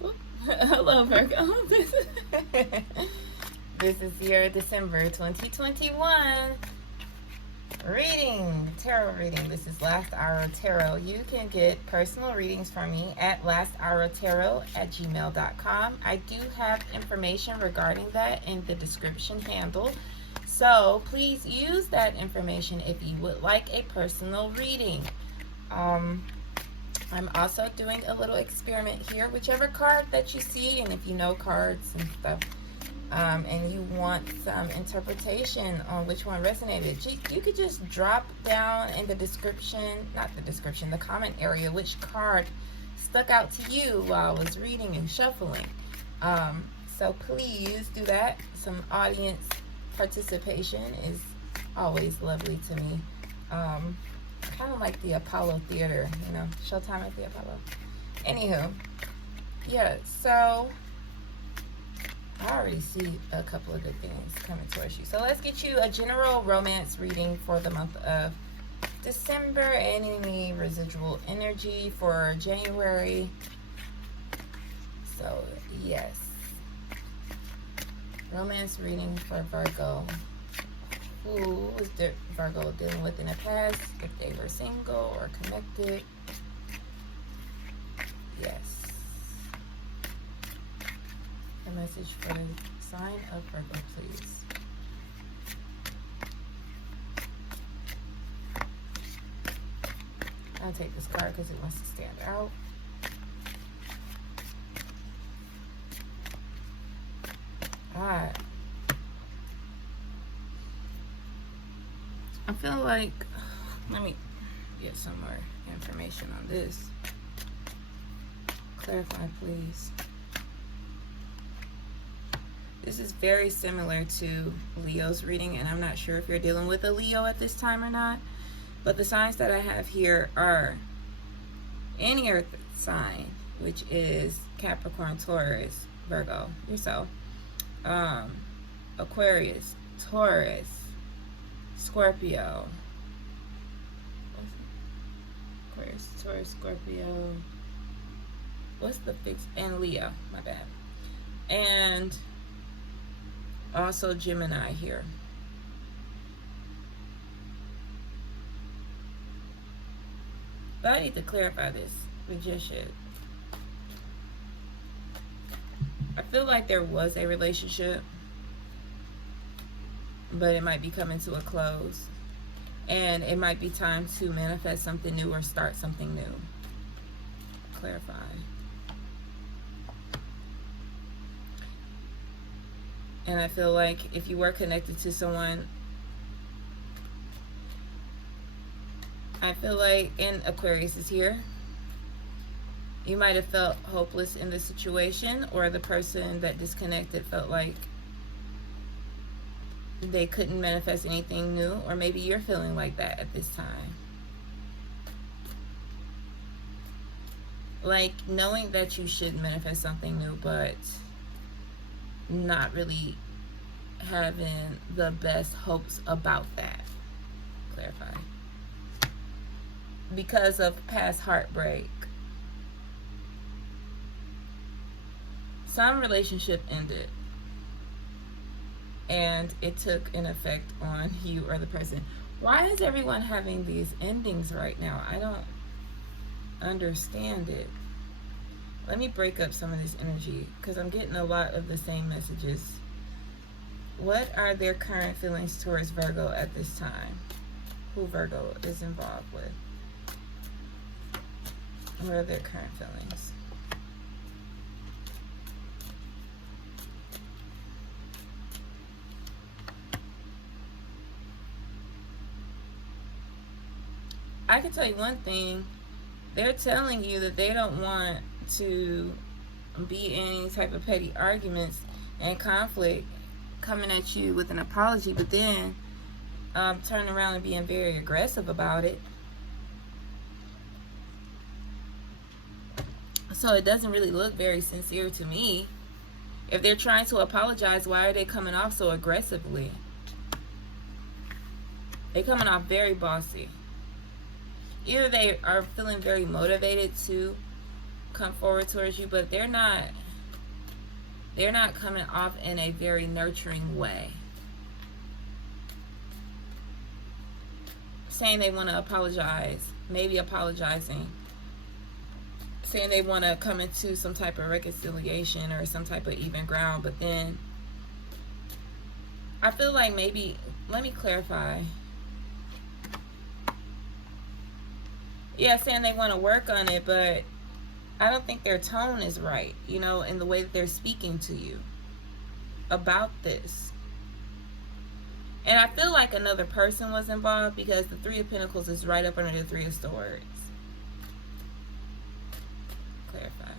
Hello, Virgo. This is your December 2021 reading, tarot reading. This is Last Hour Tarot. You can get personal readings from me at lasthourtarot@gmail.com. I do have information regarding that in the description handle. So please use that information if you would like a personal reading. I'm also doing a little experiment here. Whichever card that you see, and if you know cards and stuff, and you want some interpretation on which one resonated, you could just drop down in the description, not the description, the comment area, which card stuck out to you while I was reading and shuffling. So please do that. Some audience participation is always lovely to me. Kind of like the Apollo Theater, you know, Showtime at the Apollo. Anywho, yeah, so I already see a couple of good things coming towards you. So let's get you a general romance reading for the month of December and any residual energy for January. So, yes. Romance reading for Virgo. Who was Virgo dealing with in the past, if they were single or connected. Yes. A message for the sign of Virgo, please. I'll take this card because it wants to stand out. Alright. I feel like, let me get some more information on this. Clarify, please. This is very similar to Leo's reading, and I'm not sure if you're dealing with a Leo at this time or not, but the signs that I have here are any earth sign, which is Capricorn, Taurus, Virgo, yourself, Aquarius, Taurus, Scorpio, Aquarius, Taurus, Scorpio, what's the fix, and Leo, my bad, and also Gemini here. But I need to clarify this, we just should. I feel like there was a relationship, but it might be coming to a close, and it might be time to manifest something new or start something new. Clarify. And I feel like if you were connected to someone, I feel like, and Aquarius is here, you might have felt hopeless in the situation, or the person that disconnected felt like they couldn't manifest anything new, or maybe you're feeling like that at this time. Like knowing that you should manifest something new, but not really having the best hopes about that. Clarify. Because of past heartbreak. Some relationship ended, and it took an effect on you or the person. Why is everyone having these endings right now? I don't understand it. Let me break up some of this energy, because I'm getting a lot of the same messages. What are their current feelings towards Virgo at this time? Who Virgo is involved with? What are their current feelings? I can tell you one thing. They're telling you that they don't want to be in any type of petty arguments and conflict, coming at you with an apology, but then turning around and being very aggressive about it. So it doesn't really look very sincere to me. If they're trying to apologize, why are they coming off so aggressively? They're coming off very bossy. Either they are feeling very motivated to come forward towards you, but they're not coming off in a very nurturing way. Saying they want to apologize, maybe apologizing, saying they want to come into some type of reconciliation or some type of even ground, but then I feel like maybe, let me clarify. Yeah, saying they want to work on it, but I don't think their tone is right, you know, in the way that they're speaking to you about this. And I feel like another person was involved because the Three of Pentacles is right up under the Three of Swords. Clarify.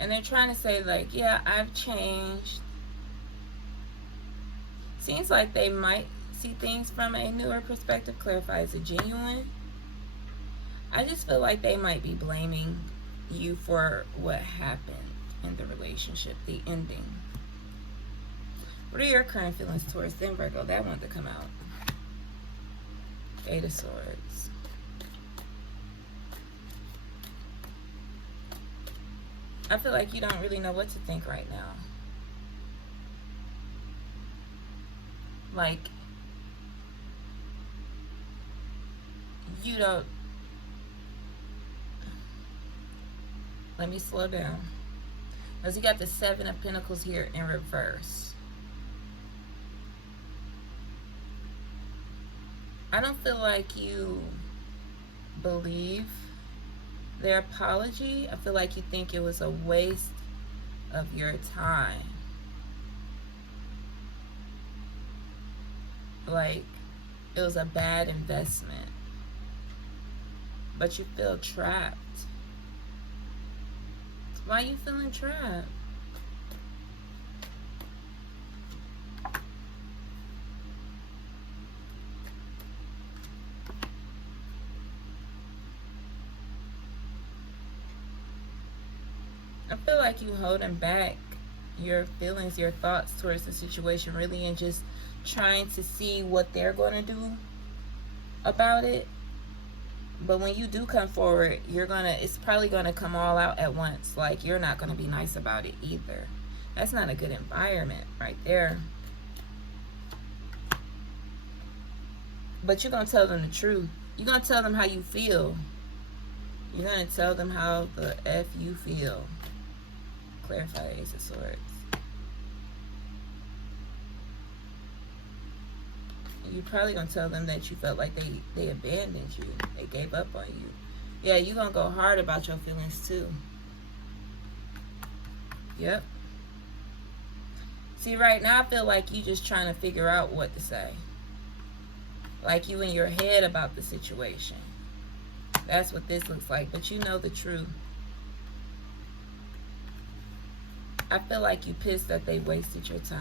And they're trying to say, like, yeah, I've changed. Seems like they might see things from a newer perspective. Clarify, is it genuine? I just feel like they might be blaming you for what happened in the relationship, the ending. What are your current feelings towards them, Virgo? That wanted to come out. Eight of Swords. I feel like you don't really know what to think right now. Like, you don't. Let me slow down. Because you got the Seven of Pentacles here in reverse. I don't feel like you believe their apology. I feel like you think it was a waste of your time. Like, it was a bad investment. But you feel trapped. Why are you feeling trapped? I feel like you holding back your feelings, your thoughts towards the situation, really, and just trying to see what they're going to do about it. But when you do come forward, it's probably gonna come all out at once. Like, you're not gonna be nice about it either. That's not a good environment right there. But you're gonna tell them the truth. You're gonna tell them how you feel. You're gonna tell them how the F you feel. Clarify, Ace of Swords. You're probably gonna tell them that you felt like they abandoned you. They gave up on you. Yeah, you're gonna go hard about your feelings too. Yep. See, right now I feel like you just trying to figure out what to say. Like you in your head about the situation. That's what this looks like. But you know the truth. I feel like you pissed that they wasted your time.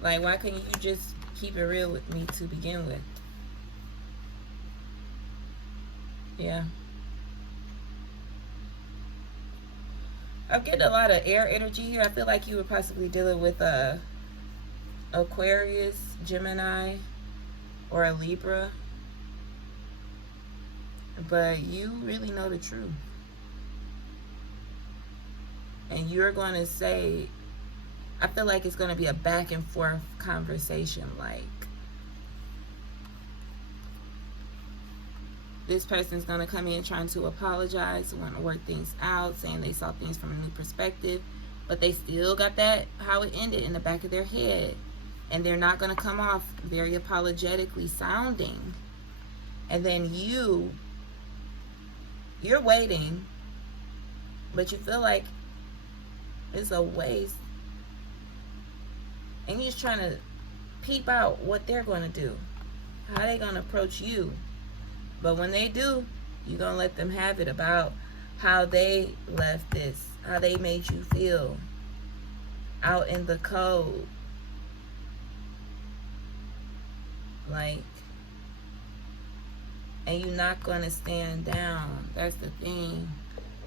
Like, why couldn't you just keep it real with me to begin with? Yeah. I'm getting a lot of air energy here. I feel like you were possibly dealing with a Aquarius, Gemini, or a Libra. But you really know the truth. And you're going to say, I feel like it's going to be a back and forth conversation. Like, this person's going to come in trying to apologize, want to work things out, saying they saw things from a new perspective, but they still got that, how it ended, in the back of their head. And they're not going to come off very apologetically sounding. And then you're waiting, but you feel like it's a waste. And you're just trying to peep out what they're going to do. How they going to approach you. But when they do, you're going to let them have it about how they left this. How they made you feel out in the cold. Like, and you're not going to stand down. That's the thing.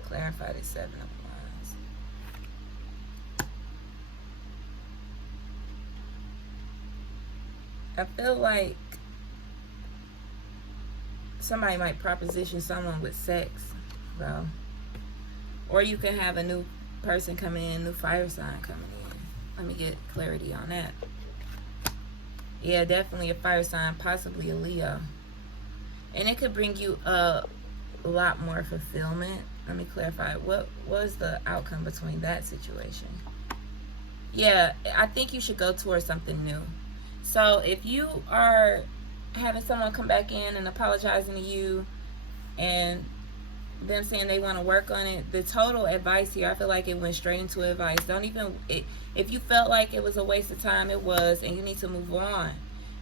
Clarify the Seven of Wands. I feel like somebody might proposition someone with sex, bro. Or you can have a new person coming in, new fire sign coming in. Let me get clarity on that. Yeah, definitely a fire sign, possibly a Leo. And it could bring you a lot more fulfillment. Let me clarify. What was the outcome between that situation? Yeah, I think you should go towards something new. So if you are having someone come back in and apologizing to you and them saying they want to work on it, the total advice here, I feel like it went straight into advice. Don't even, if you felt like it was a waste of time, it was, and you need to move on.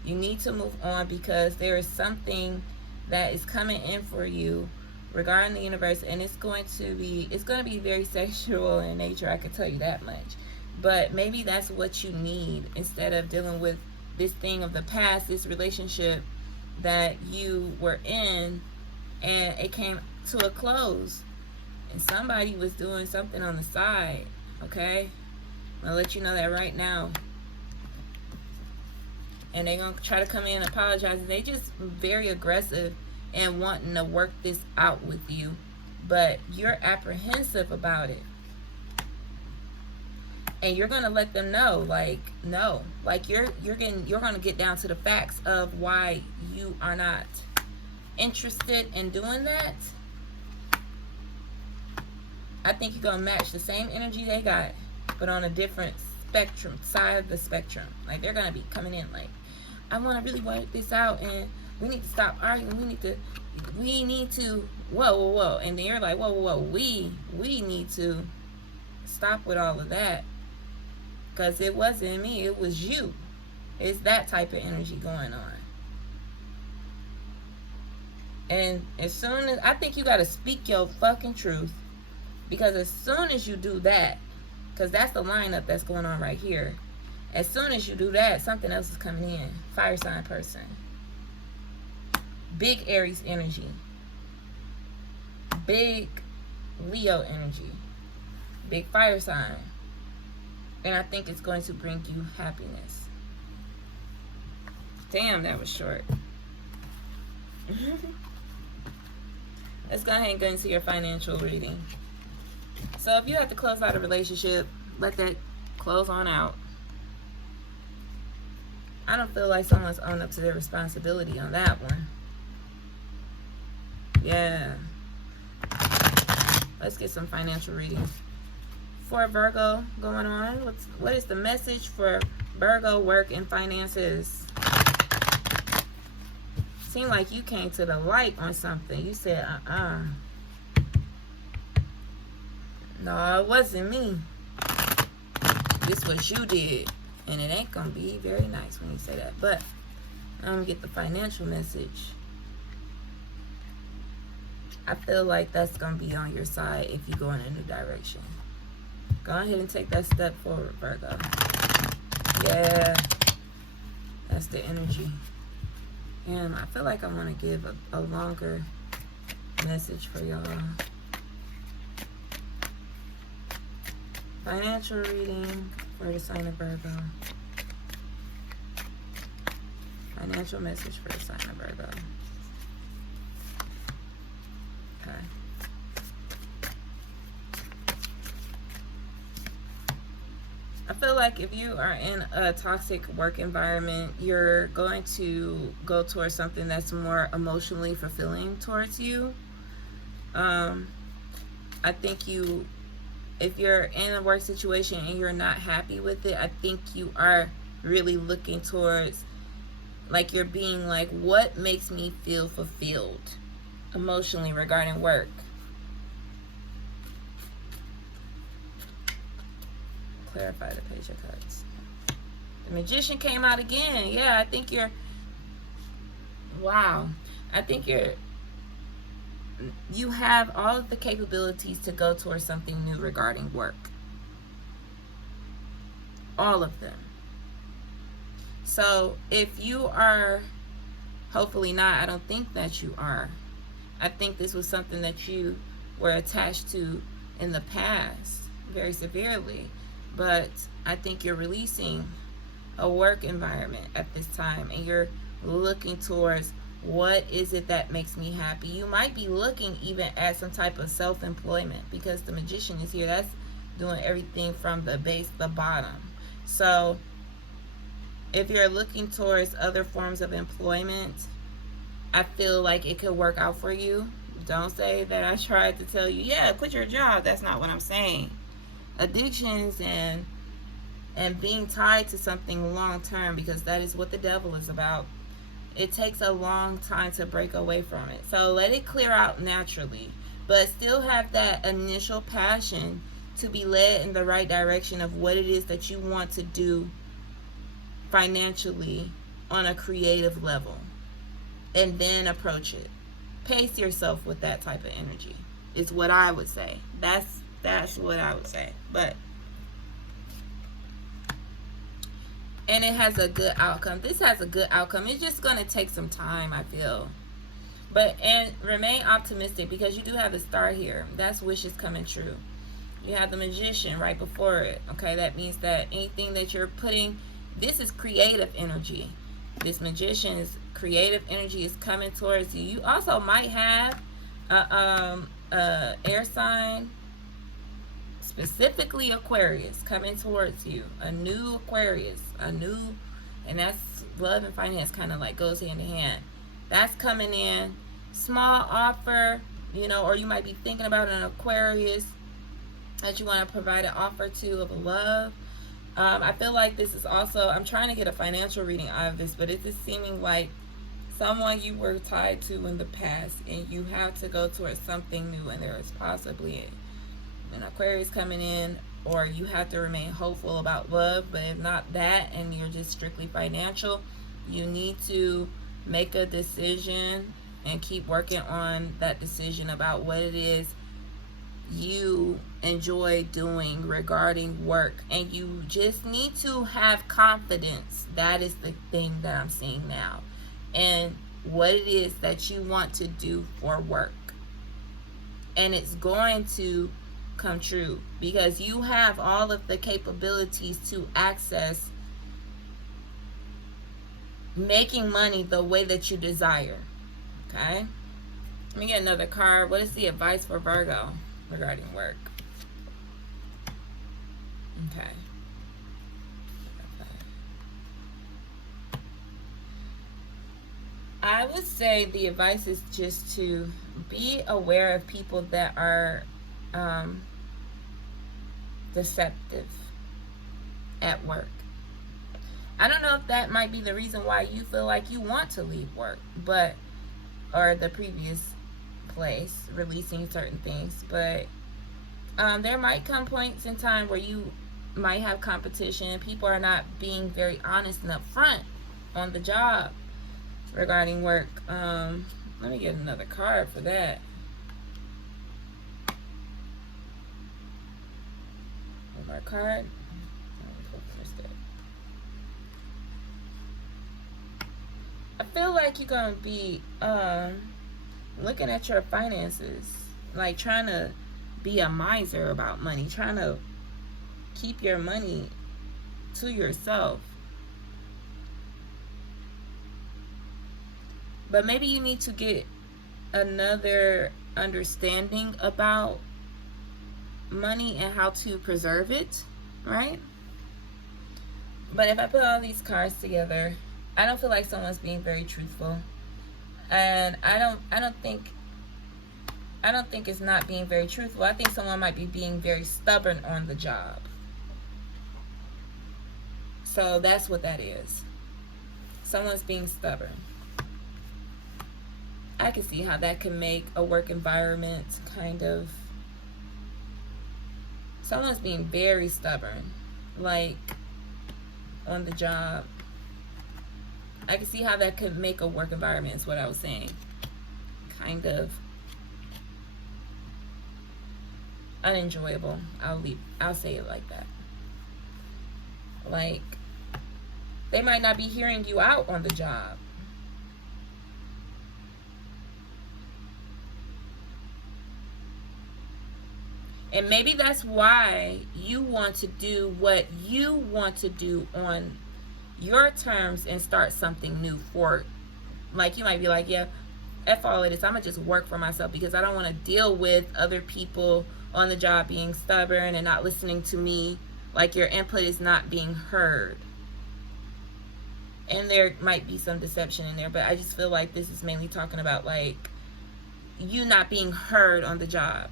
You need to move on because there is something that is coming in for you regarding the universe, and it's going to be very sexual in nature, I can tell you that much. But maybe that's what you need instead of dealing with this thing of the past, this relationship that you were in and it came to a close and somebody was doing something on the side. Okay, I'll let you know that right now. And they're gonna try to come in and apologize. They just very aggressive and wanting to work this out with you, but you're apprehensive about it. And you're gonna let them know, like, no, like you're gonna get down to the facts of why you are not interested in doing that. I think you're gonna match the same energy they got, but on a different spectrum, side of the spectrum. Like they're gonna be coming in like, I want to really work this out, and we need to stop arguing. We need to. Whoa, and then you're like, whoa. We need to stop with all of that. Because it wasn't me, it was you. It's that type of energy going on. And as soon as, I think you got to speak your fucking truth. Because as soon as you do that, because that's the lineup that's going on right here. As soon as you do that, something else is coming in. Fire sign person. Big Aries energy. Big Leo energy. Big fire sign. And I think it's going to bring you happiness. Damn, that was short. Let's go ahead and go into your financial reading. So if you have to close out a relationship, let that close on out. I don't feel like someone's owned up to their responsibility on that one. Yeah. Let's get some financial readings. For Virgo going on, what is the message for Virgo work and finances? Seemed like you came to the light on something. You said, no, it wasn't me. This what you did. And it ain't gonna be very nice when you say that. But I'm gonna get the financial message. I feel like that's gonna be on your side if you go in a new direction. Go ahead and take that step forward, Virgo. Yeah. That's the energy. And I feel like I want to give a longer message for y'all. Financial reading for the sign of Virgo. Financial message for the sign of Virgo. Okay. I feel like if you are in a toxic work environment, you're going to go towards something that's more emotionally fulfilling towards you. I think if you're in a work situation and you're not happy with it, I think you are really looking towards, like you're being like, what makes me feel fulfilled emotionally regarding work? Clarify the page of cards. The Magician came out again. Yeah, I think you're, wow. I think you have all of the capabilities to go towards something new regarding work. All of them. So if you are, hopefully not, I don't think that you are. I think this was something that you were attached to in the past very severely. But I think you're releasing a work environment at this time, and you're looking towards What is it that makes me happy? You might be looking even at some type of self-employment, because the Magician is here. That's doing everything from the base to the bottom. So if you're looking towards other forms of employment, I feel like it could work out for you. Don't say that I tried to tell you, yeah, quit your job. That's not what I'm saying. Addictions and being tied to something long term, because that is what the devil is about. It takes a long time to break away from it. So let it clear out naturally, but still have that initial passion to be led in the right direction of what it is that you want to do financially on a creative level, and then approach it. Pace yourself with that type of energy is what I would say. That's what I would say. But and it has a good outcome. This has a good outcome. It's just going to take some time, I feel. But and remain optimistic, because you do have the Star here. That's wishes coming true. You have the Magician right before it. Okay, that means that anything that you're putting, this is creative energy. This Magician is creative energy is coming towards you. You also might have a air sign, specifically Aquarius, coming towards you. A new Aquarius, and that's love and finance, kind of like goes hand in hand. That's coming in. Small offer, or you might be thinking about an Aquarius that you want to provide an offer to of love. I feel like this is also, I'm trying to get a financial reading out of this, but it is seeming like someone you were tied to in the past, and you have to go towards something new, and there is possibly an Aquarius coming in, or you have to remain hopeful about love. But if not that, and you're just strictly financial, you need to make a decision and keep working on that decision about what it is you enjoy doing regarding work. And you just need to have confidence. That is the thing that I'm seeing now, and what it is that you want to do for work, and it's going to come true, because you have all of the capabilities to access making money the way that you desire. Okay, let me get another card. What is the advice for Virgo regarding work? Okay. I would say the advice is just to be aware of people that are deceptive at work. I don't know if that might be the reason why you feel like you want to leave work, or the previous place, releasing certain things, but there might come points in time where you might have competition. People are not being very honest and upfront on the job regarding work. Let me get another card for that. One more card. I feel like you're gonna be looking at your finances, like trying to be a miser about money, trying to keep your money to yourself. But maybe you need to get another understanding about money and how to preserve it, right? But if I put all these cards together, I don't feel like someone's being very truthful, and I don't think it's not being very truthful. I think someone might be being very stubborn on the job. So that's what that is. Someone's being stubborn. I can see how that can make a work environment kind of, someone's being very stubborn, like on the job. I can see how that could make a work environment, is what I was saying. Kind of unenjoyable. I'll say it like that. Like, they might not be hearing you out on the job. And maybe that's why you want to do what you want to do on your terms and start something new for like you might be like, yeah, F all of this, I'm gonna just work for myself because I don't want to deal with other people on the job being stubborn and not listening to me. Like your input is not being heard. And there might be some deception in there, but I just feel like this is mainly talking about like you not being heard on the job.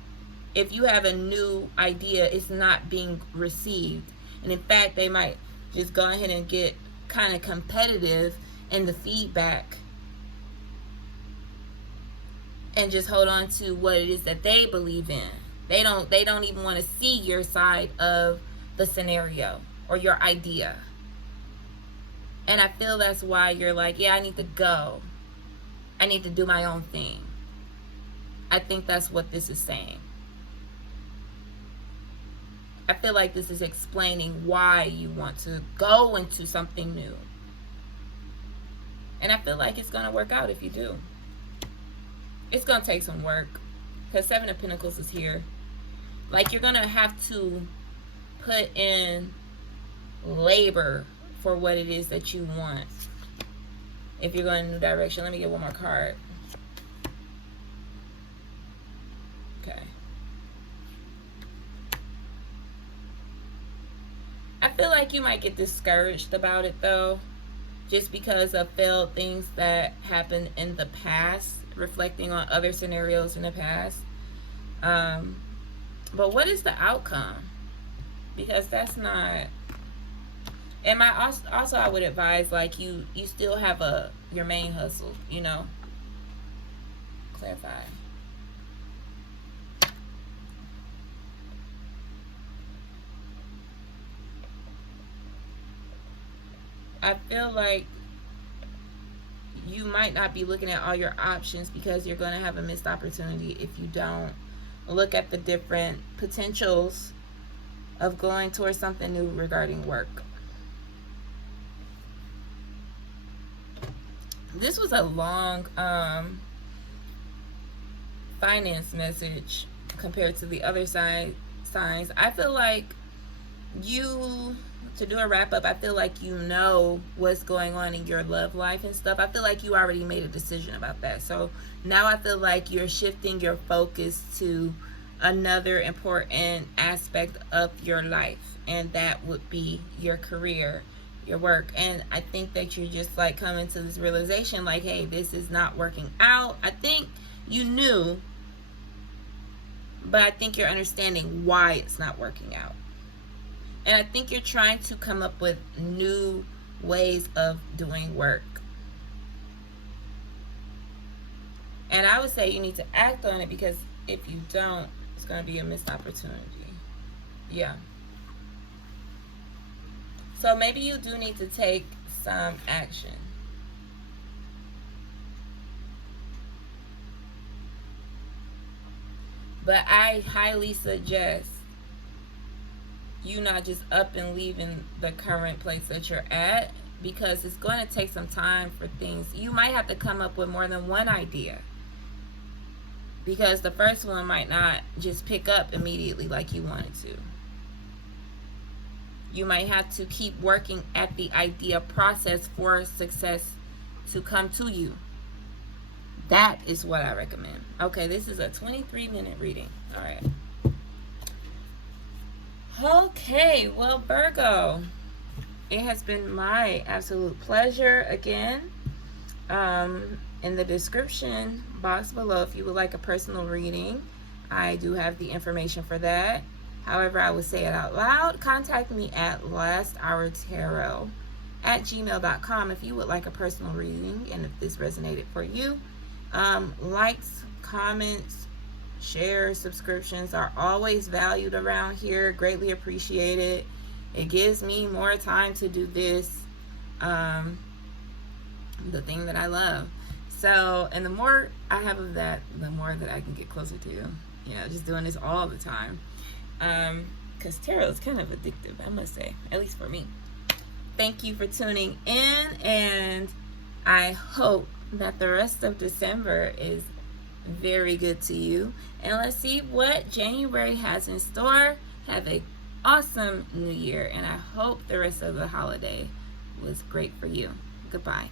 If you have a new idea, it's not being received. And in fact, they might just go ahead and get kind of competitive in the feedback and just hold on to what it is that they believe in. They don't even want to see your side of the scenario or your idea. And I feel that's why you're like, yeah, I need to go. I need to do my own thing. I think that's what this is saying. I feel like this is explaining why you want to go into something new. And I feel like it's going to work out if you do. It's going to take some work because Seven of Pentacles is here. Like you're going to have to put in labor for what it is that you want if you're going in a new direction. Let me get one more card. Okay. I feel like you might get discouraged about it though, just because of failed things that happened in the past, reflecting on other scenarios in the past. But what is the outcome? Because that's not. And also I would advise like you still have your main hustle, you know. Clarify. I feel like you might not be looking at all your options because you're going to have a missed opportunity if you don't look at the different potentials of going towards something new regarding work. This was a long finance message compared to the other signs. I feel like to do a wrap up, I feel like you know what's going on in your love life and stuff. I feel like you already made a decision about that. So now I feel like you're shifting your focus to another important aspect of your life, and that would be your career, your work. And I think that you're just like coming to this realization like, hey, this is not working out. I think you knew, but I think you're understanding why it's not working out. And I think you're trying to come up with new ways of doing work. And I would say you need to act on it, because if you don't, it's going to be a missed opportunity. Yeah. So maybe you do need to take some action. But I highly suggest you not just up and leaving the current place that you're at, because it's going to take some time for things. You might have to come up with more than one idea, because the first one might not just pick up immediately like you wanted to. You might have to keep working at the idea process for success to come to you. That is what I recommend. Okay, this is a 23-minute reading. All right. Okay, well, Virgo, it has been my absolute pleasure again. In the description box below, if you would like a personal reading, I do have the information for that. However, I would say it out loud. Contact me at lasthourtarot@gmail.com if you would like a personal reading and if this resonated for you. Likes, comments, shares, subscriptions are always valued around here. Greatly appreciated. It gives me more time to do this, the thing that I love. So, and the more I have of that, the more that I can get closer to you. You know, just doing this all the time. Because tarot is kind of addictive, I must say, at least for me. Thank you for tuning in, and I hope that the rest of December is very good to you. And let's see what January has in store. Have an awesome new year, and I hope the rest of the holiday was great for you. Goodbye.